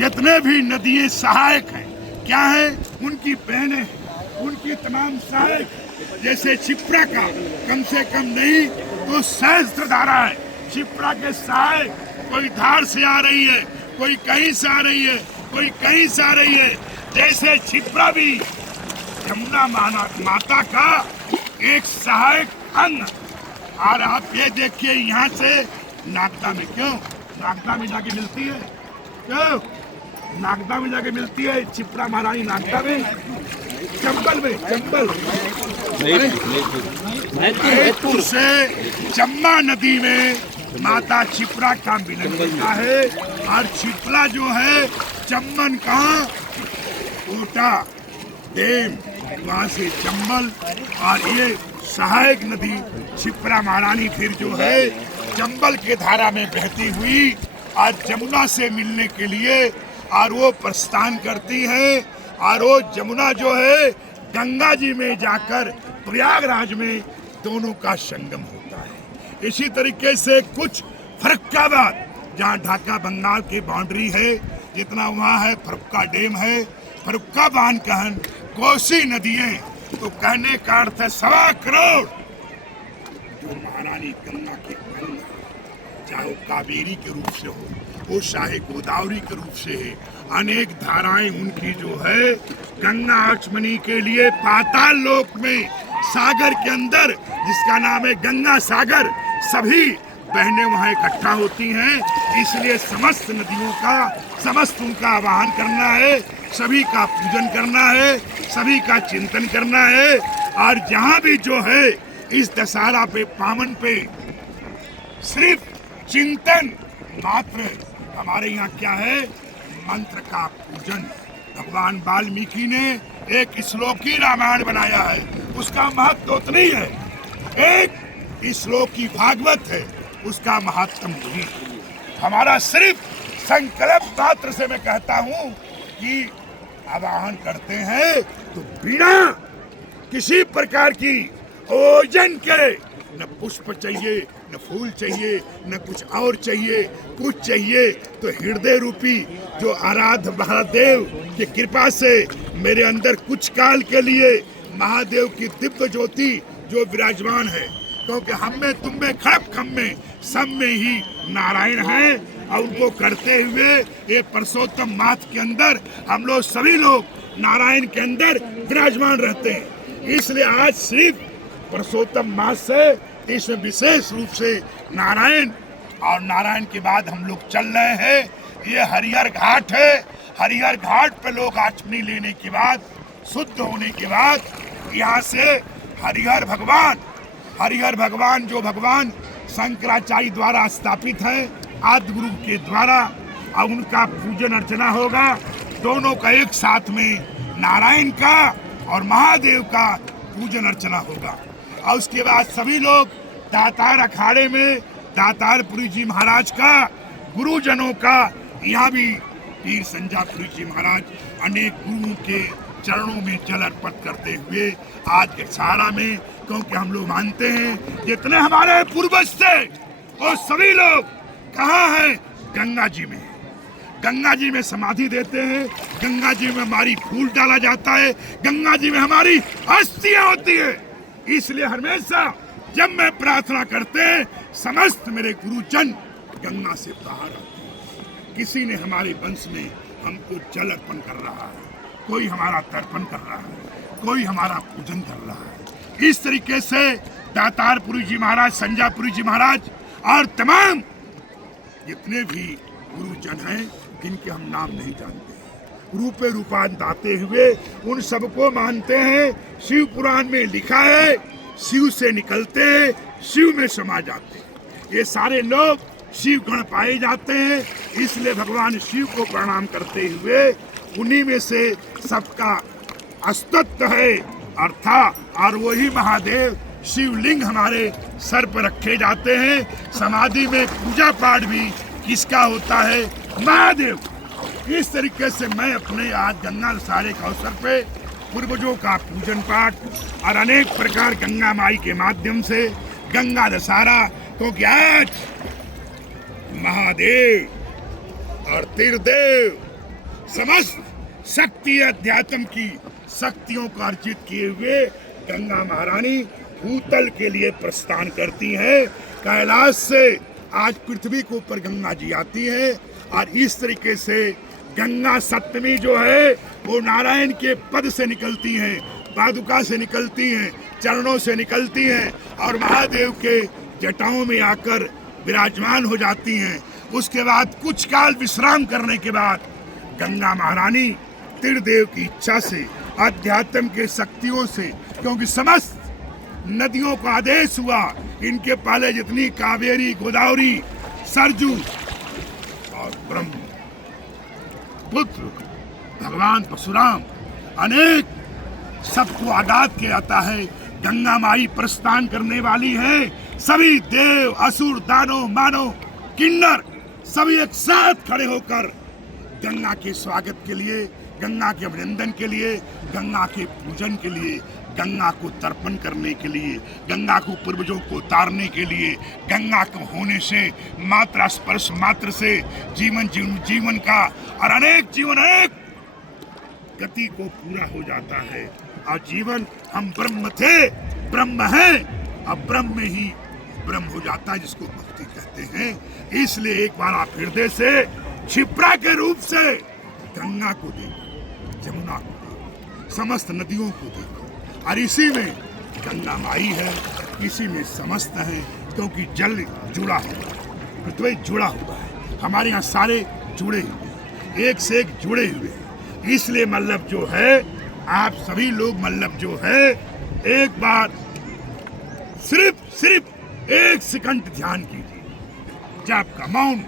जितने भी नदियां सहायक हैं, क्या है, उनकी बहनें हैं, उनकी तमाम सहायक, जैसे क्षिप्रा का कम से कम नहीं तो सहस्त्र धारा है। क्षिप्रा के सहायक कोई धार से आ रही है, कोई कहीं से आ रही है, कोई कहीं से आ रही है। जैसे क्षिप्रा भी यमुना माता का एक सहायक अंग। और आप ये देखिए, यहाँ से नागदा में, क्यों नागदा में जाके मिलती है, क्यों नागदा में जाके मिलती है क्षिप्रा महारानी, नागदा में, चंबल में, चंबल मैहतपुर से चंबा नदी में माता क्षिप्रा का मिलन होता है। और क्षिप्रा जो है चंबन कहाँ, कोटा डेम, वहां से चंबल, और ये सहायक नदी क्षिप्रा महारानी फिर जो है चंबल के धारा में बहती हुई आज जमुना से मिलने के लिए और वो प्रस्थान करती है। और वो जमुना जो है गंगा जी में जाकर प्रयागराज में दोनों का संगम होता है। इसी तरीके से कुछ फर्रुखाबाद, जहाँ ढाका बंगाल की बाउंड्री है, जितना वहाँ है फर्रुखा डैम है, फर्रुखा बांध कहन, कोसी नदियाँ, तो कहने का अर्थ है 1.25 करोड़ जो महारानी गंगा के अंग, चाहे वो कावेरी के रूप से हो, वो चाहे गोदावरी के रूप से है, अनेक धाराएं उनकी जो है गंगा आचमनी के लिए पाताल लोक में सागर के अंदर, जिसका नाम है गंगा सागर, सभी बहनें वहां इकट्ठा होती हैं। इसलिए समस्त नदियों का, समस्त उनका आवाहन करना है, सभी का पूजन करना है, सभी का चिंतन करना है। और जहाँ भी जो है इस दशहरा पे, पावन पे सिर्फ चिंतन मात्र, हमारे यहाँ क्या है, मंत्र का पूजन। भगवान वाल्मीकि ने एक श्लोकी रामायण बनाया है, उसका महत्व उतना ही है। एक श्लोकी भागवत है, उसका महात्म नहीं। हमारा सिर्फ संकल्प मात्र से मैं कहता हूँ कि आवाहन करते हैं तो बिना किसी प्रकार की ओजन के, न पुष्प चाहिए, न फूल चाहिए, न कुछ और चाहिए, कुछ चाहिए तो हृदय रूपी जो आराध्य महादेव की कृपा से मेरे अंदर कुछ काल के लिए महादेव की दिव्य ज्योति जो विराजमान है, क्योंकि हम में, तुम में, खड़प खम में, सब में ही नारायण हैं। और उनको करते हुए ये पुरुषोत्तम मास के अंदर हम लोग सभी लोग नारायण के अंदर विराजमान रहते हैं। इसलिए आज सिर्फ पुरुषोत्तम मास से इसमें विशेष रूप से नारायण, और नारायण के बाद हम लोग चल रहे हैं, ये हरिहर घाट है। हरिहर घाट पे लोग आचमनी लेने के बाद, शुद्ध होने के बाद, यहाँ से हरिहर भगवान जो भगवान शंकराचार्य द्वारा स्थापित है, आदि गुरु के द्वारा, और उनका पूजन अर्चना होगा। दोनों का एक साथ में नारायण का और महादेव का पूजन अर्चना होगा। और उसके बाद सभी लोग दातार अखाड़े में दातारपुरी जी महाराज का, गुरुजनों का, यहाँ भी पीर संजापुरी जी महाराज अनेक गुरुओं के चरणों में जल अर्पित करते हुए आज के सहारा में, क्योंकि हम लोग मानते हैं जितने हमारे पूर्वज थे वो सभी लोग कहाँ हैं, गंगा जी में। गंगा जी में समाधि देते हैं, गंगा जी में हमारी फूल डाला जाता है, गंगा जी में हमारी अस्थियां होती है। इसलिए हमेशा जब मैं प्रार्थना करते हैं, समस्त मेरे गुरुजन गंगा से बाहर आते हैं। किसी ने हमारे वंश में हमको जल अर्पण कर रहा है, कोई हमारा तर्पण कर रहा है, कोई हमारा पूजन कर रहा है। इस तरीके से दातारपुरी जी महाराज, संजापुरी जी महाराज और तमाम जितने भी गुरुजन हैं जिनके हम नाम नहीं जानते, रूपे रूपांत आते हुए उन सबको मानते हैं। शिव पुराण में लिखा है, शिव से निकलते हैं, शिव में समा जाते हैं। ये सारे लोग शिव गण पाए जाते हैं। इसलिए भगवान शिव को प्रणाम करते हुए उन्हीं में से सबका अस्तित्व है अर्थात, और वही महादेव शिवलिंग हमारे सर पर रखे जाते हैं। समाधि में पूजा पाठ भी किसका होता है, महादेव। इस तरीके से मैं अपने आज गंगा दशहरे के अवसर पे पूर्वजों का पूजन पाठ और अनेक प्रकार गंगा माई के माध्यम से गंगा दशहरा, क्योंकि आज महादेव और त्रिदेव समस्त शक्ति अध्यात्म की शक्तियों को अर्जित किए हुए गंगा महारानी भूतल के लिए प्रस्थान करती है। कैलाश से आज पृथ्वी के ऊपर गंगा जी आती है और इस तरीके से गंगा सप्तमी जो है वो नारायण के पद से निकलती हैं, पादुका से निकलती हैं, चरणों से निकलती हैं और महादेव के जटाओं में आकर विराजमान हो जाती हैं। उसके बाद कुछ काल विश्राम करने के बाद गंगा महारानी त्रिदेव की इच्छा से, अध्यात्म के शक्तियों से, क्योंकि समस्त नदियों का आदेश हुआ, इनके पहले जितनी कावेरी, गोदावरी, सरजू और ब्रह्म पुत्र भगवान परशुराम अनेक सबको आगात किया जाता है। गंगा माई प्रस्थान करने वाली है। सभी देव, असुर, दानव, मानव, किन्नर सभी एक साथ खड़े होकर गंगा के स्वागत के लिए, गंगा के अभिनंदन के लिए, गंगा के पूजन के लिए, गंगा को तर्पण करने के लिए, गंगा को पूर्वजों को उतारने के लिए, गंगा को होने से मात्रा स्पर्श मात्र से जीवन का और अनेक गति को पूरा हो जाता है। और जीवन, हम ब्रह्म थे, ब्रह्म हैं, अब ब्रह्म में ही ब्रह्म हो जाता है, जिसको भक्ति कहते हैं। इसलिए एक बार आप हृदय से क्षिप्रा के रूप से गंगा को देखो, जमुना को देखो, समस्त नदियों को देखो और इसी में गंगा माई है, इसी में समस्त है, क्योंकि जल जुड़ा हुआ है, पृथ्वी जुड़ा हुआ है, हमारे यहाँ सारे जुड़े हुए, एक से एक जुड़े हुए हैं। इसलिए मल्लभ जो है, आप सभी लोग मल्लभ जो है, एक बार सिर्फ 1 सेकंड ध्यान कीजिए, जब का मौन